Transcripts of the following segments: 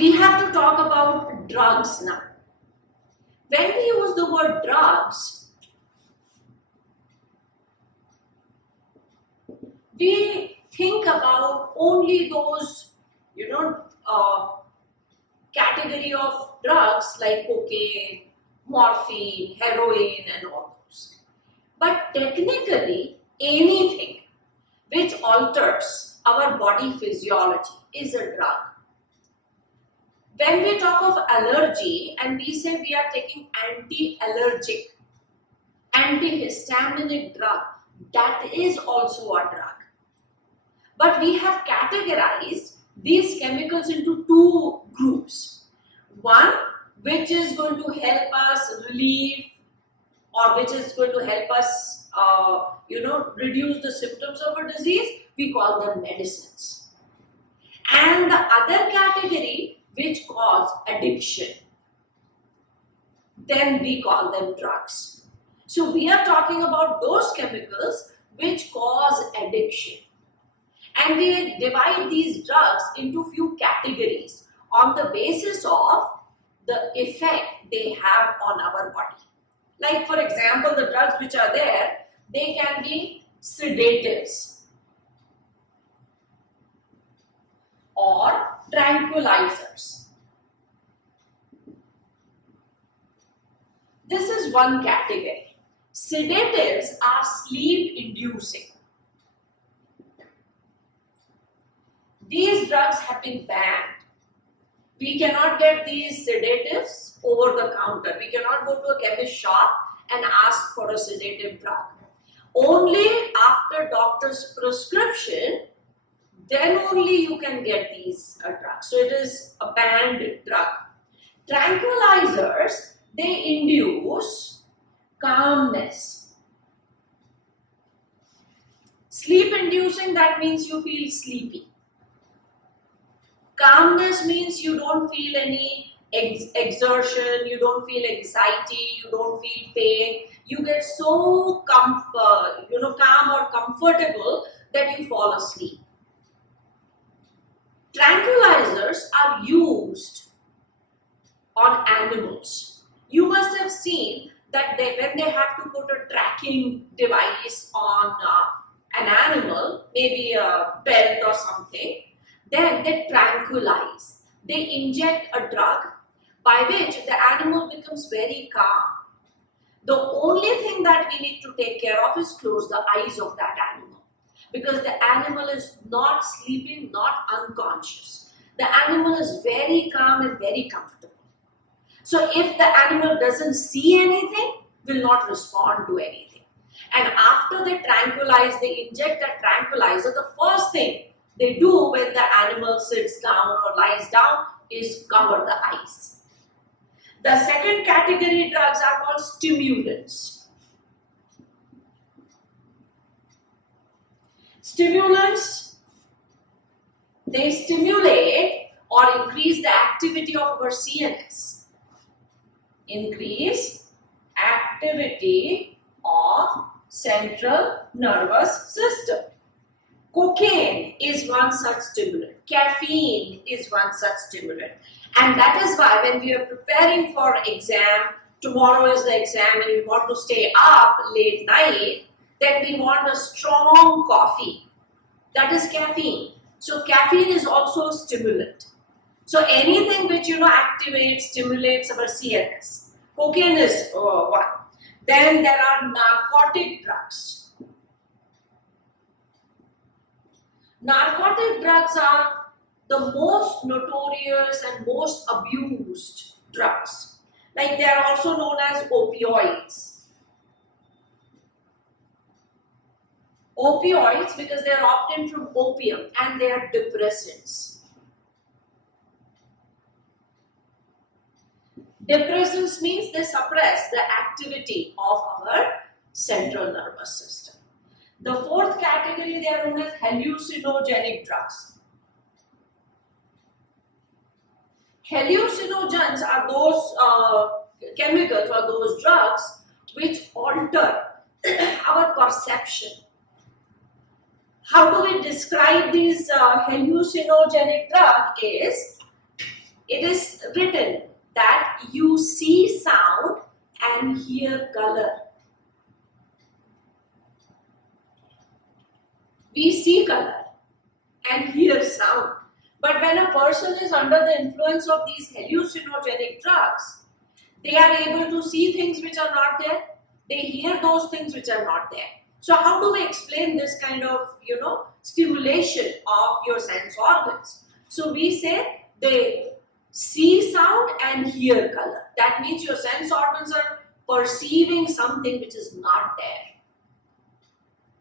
We have to talk about drugs now. When we use the word drugs, we think about only those, category of drugs like cocaine, morphine, heroin, and all those. But technically, anything which alters our body physiology is a drug. When we talk of allergy and we say we are taking anti-allergic, antihistaminic drug, that is also a drug. But we have categorized these chemicals into two groups. One, which is going to help us relieve, or which is going to help us, reduce the symptoms of a disease, we call them medicines. And the other category, which cause addiction, then we call them drugs. So we are talking about those chemicals which cause addiction. And we divide these drugs into few categories on the basis of the effect they have on our body. Like for example, the drugs which are there, they can be sedatives or tranquilizers. This is one category. Sedatives are sleep inducing. These drugs have been banned. We cannot get these sedatives over the counter. We cannot go to a chemist shop and ask for a sedative drug. Only after doctor's prescription, then only you can get these drugs. So it is a banned drug. Tranquilizers, they induce calmness. Sleep inducing, that means you feel sleepy. Calmness means you don't feel any exertion, you don't feel anxiety, you don't feel pain. You get so calm or comfortable that you fall asleep. Tranquilizers are used on animals. You must have seen that when they have to put a tracking device on an animal, maybe a belt or something, then they tranquilize. They inject a drug by which the animal becomes very calm. The only thing that we need to take care of is close the eyes of that animal, because the animal is not sleeping, not unconscious. The animal is very calm and very comfortable. So if the animal doesn't see anything, will not respond to anything. And after they tranquilize, they inject a tranquilizer, the first thing they do when the animal sits down or lies down is cover the eyes. The second category drugs are called stimulants. Stimulants, they stimulate or increase the activity of our CNS. Increase activity of central nervous system. Cocaine is one such stimulant. Caffeine is one such stimulant. And that is why when we are preparing for exam, tomorrow is the exam and we want to stay up late night, then we want a strong coffee. That is caffeine. So caffeine is also a stimulant. So anything which activates, stimulates our CNS. Cocaine is one. Then there are narcotic drugs. Narcotic drugs are the most notorious and most abused drugs. Like they are also known as opioids. Opioids because they are obtained from opium and they are depressants. Depressants means they suppress the activity of our central nervous system. The fourth category, they are known as hallucinogenic drugs. Hallucinogens are those chemicals or those drugs which alter our perception. How do we describe these hallucinogenic drug? It written that you see sound and hear color. We see color and hear sound. But when a person is under the influence of these hallucinogenic drugs, they are able to see things which are not there. They hear those things which are not there. So how do we explain this kind of, stimulation of your sense organs? So we say they see sound and hear color. That means your sense organs are perceiving something which is not there.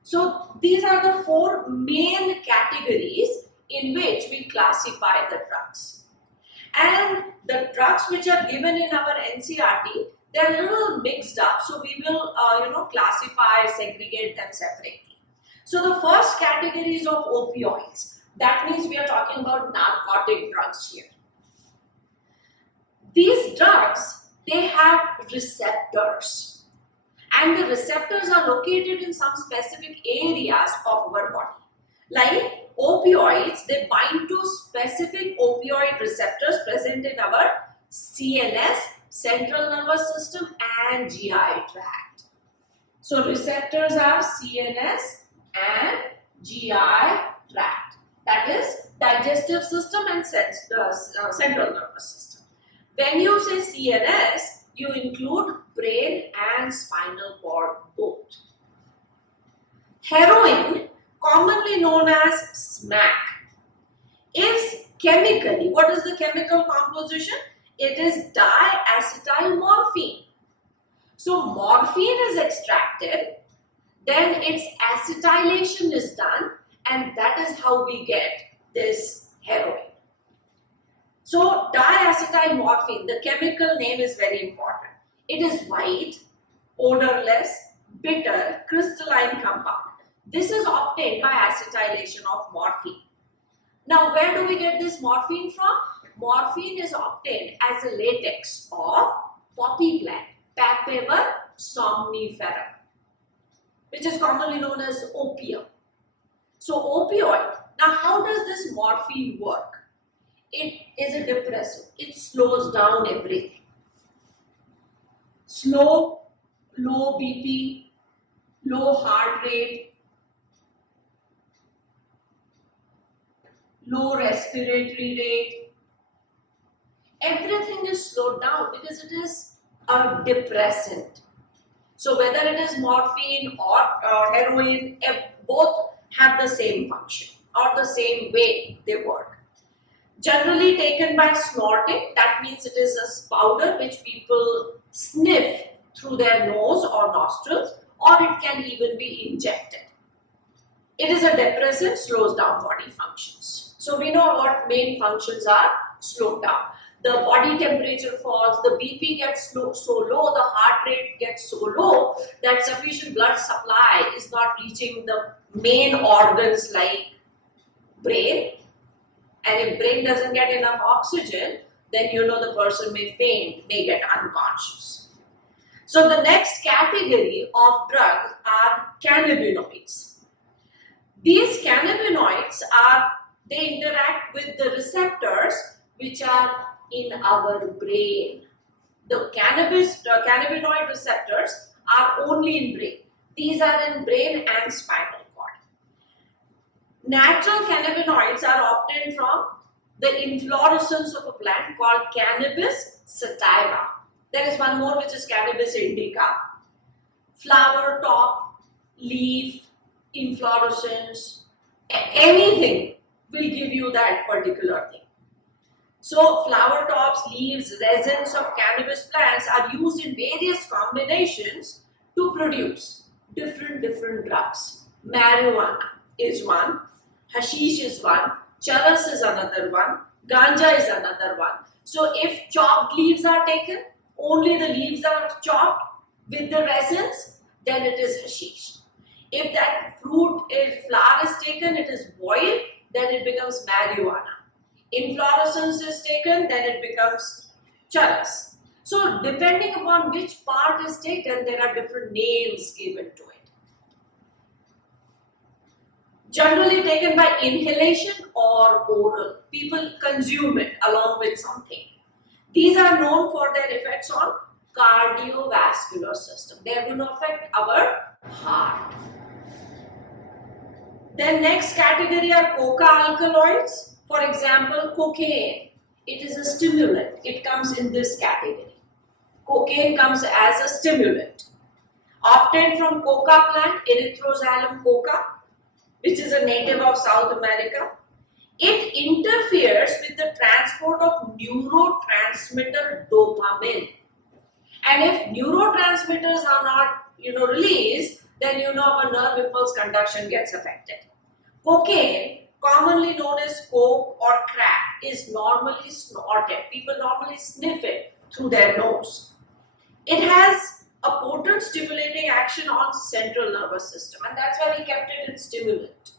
So these are the four main categories in which we classify the drugs. And the drugs which are given in our NCERT, they are a little mixed up. So we will, classify, segregate them separately. So the first category is of opioids. That means we are talking about narcotic drugs here. These drugs, they have receptors. And the receptors are located in some specific areas of our body. Like opioids, they bind to specific opioid receptors present in our CNS, central nervous system, and GI tract. So receptors are CNS and GI tract. That is digestive system and central nervous system. When you say CNS, you include brain and spinal cord both. Heroin, commonly known as smack, is chemically, what is the chemical composition? It is diacetylmorphine. So morphine is extracted, then its acetylation is done, and that is how we get this heroin. So diacetylmorphine, the chemical name is very important. It is white, odorless, bitter, crystalline compound. This is obtained by acetylation of morphine. Now, where do we get this morphine from? Morphine is obtained as a latex of poppy plant, Papaver somniferum, which is commonly known as opium. So opioid. Now, how does this morphine work? It is a depressant. It slows down everything. Slow, low BP, low heart rate, low respiratory rate. Everything is slowed down because it is a depressant. So whether it is morphine or heroin, both have the same function or the same way they work. Generally taken by snorting, that means it is a powder which people sniff through their nose or nostrils, or it can even be injected. It is a depressant, slows down body functions. So we know what main functions are slowed down. The body temperature falls, the BP gets so low, the heart rate gets so low that sufficient blood supply is not reaching the main organs like brain. And if brain doesn't get enough oxygen, then the person may faint, may get unconscious. So the next category of drugs are cannabinoids. These cannabinoids they interact with the receptors which are in our brain. The cannabinoid receptors are only in brain. These are in brain and spinal cord. Natural cannabinoids are obtained from the inflorescence of a plant called Cannabis sativa. There is one more which is Cannabis indica. Flower top, leaf, inflorescence, anything will give you that particular thing. So flower tops, leaves, resins of cannabis plants are used in various combinations to produce different drugs. Marijuana is one, hashish is one, charas is another one, ganja is another one. So if chopped leaves are taken, only the leaves are chopped with the resins, then it is hashish. If that flower is taken, it is boiled, then it becomes marijuana. Inflorescence is taken, then it becomes charas. So depending upon which part is taken, there are different names given to it. Generally taken by inhalation or oral. People consume it along with something. These are known for their effects on cardiovascular system. They are going to affect our heart. Then next category are Coca Alkaloids. For example, cocaine. It is a stimulant. It comes in this category. Cocaine comes as a stimulant. Obtained from coca plant, Erythroxylum coca, which is a native of South America. It interferes with the transport of neurotransmitter dopamine. And if neurotransmitters are not, released, then our nerve impulse conduction gets affected. Cocaine, commonly known as coke or crack, is normally snorted. People normally sniff it through their nose. It has a potent stimulating action on central nervous system, and that's why we kept it in stimulant.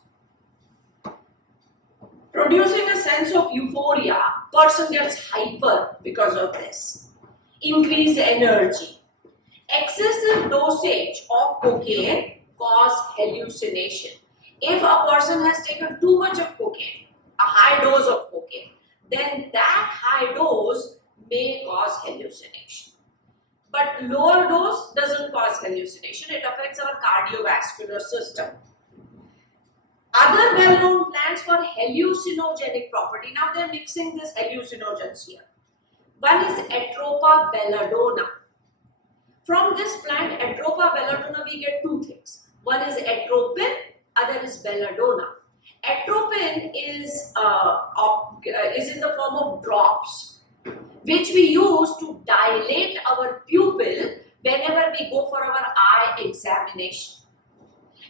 Producing a sense of euphoria, person gets hyper because of this. Increased energy. Excessive dosage of cocaine cause hallucination. If a person has taken too much of cocaine, a high dose of cocaine, then that high dose may cause hallucination. But lower dose doesn't cause hallucination. It affects our cardiovascular system. Other well-known plants for hallucinogenic property. Now they're mixing these hallucinogens here. One is Atropa belladonna. From this plant, Atropa belladonna, we get two things. One is atropine, other is belladonna. Atropine is in the form of drops, which we use to dilate our pupil whenever we go for our eye examination.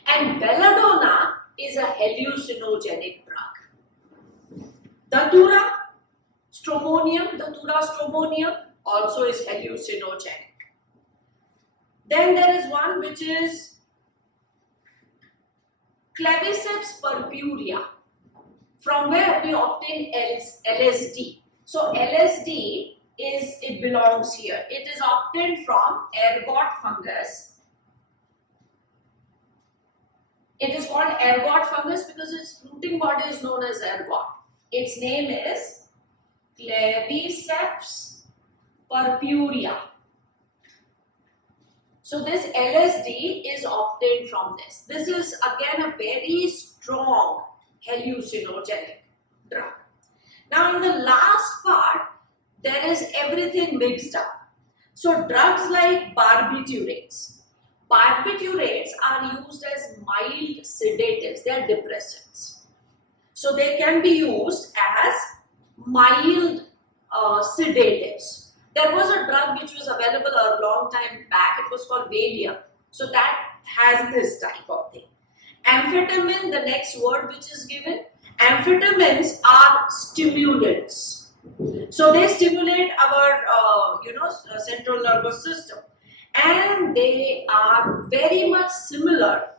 And belladonna is a hallucinogenic drug. Datura stromonium also is hallucinogenic. Then there is one which is Claviceps purpurea, from where we obtain LSD. So LSD it belongs here. It is obtained from ergot fungus. It is called ergot fungus because its fruiting body is known as ergot. Its name is Claviceps purpurea. So this LSD is obtained from this. This is again a very strong hallucinogenic drug. Now in the last part, there is everything mixed up. So drugs like barbiturates. Barbiturates are used as mild sedatives. They are depressants. So they can be used as mild sedatives. There was a drug which was available a long time back. It was called Valium. So that has this type of thing. Amphetamine, the next word which is given. Amphetamines are stimulants. So they stimulate our, central nervous system. And they are very much similar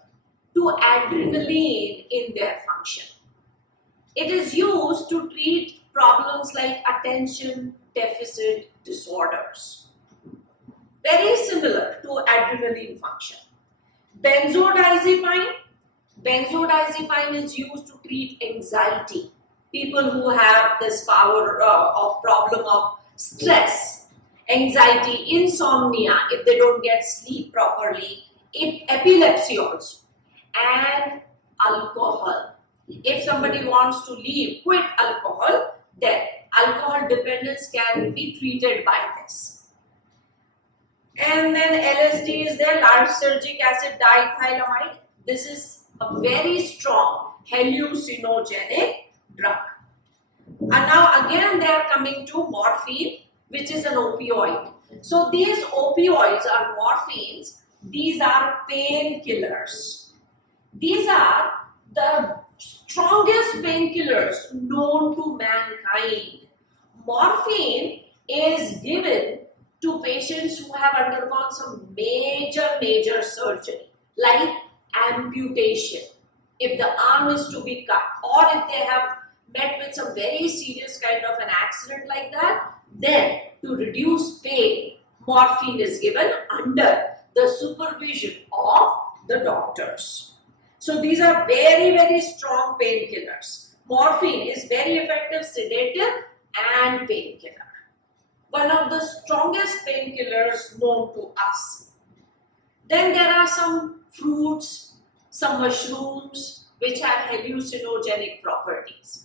to adrenaline in their function. It is used to treat problems like attention deficit disorders. Very similar to adrenaline function. Benzodiazepine is used to treat anxiety. People who have this power of problem of stress, anxiety, insomnia, if they don't get sleep properly, epilepsy also, and alcohol. If somebody wants to quit alcohol, then alcohol dependence can be treated by this. And then LSD is there, lysergic acid diethylamide. This is a very strong hallucinogenic drug. And now again they are coming to morphine, which is an opioid. So these opioids are morphines. These are painkillers. These are the strongest painkillers known to mankind. Morphine is given to patients who have undergone some major surgery, like amputation, if the arm is to be cut, or if they have met with some very serious kind of an accident like that, then to reduce pain, morphine is given under the supervision of the doctors. So these are very strong painkillers. Morphine is very effective sedative and painkiller. one of the strongest painkillers known to us. Then there are some fruits, some mushrooms which have hallucinogenic properties.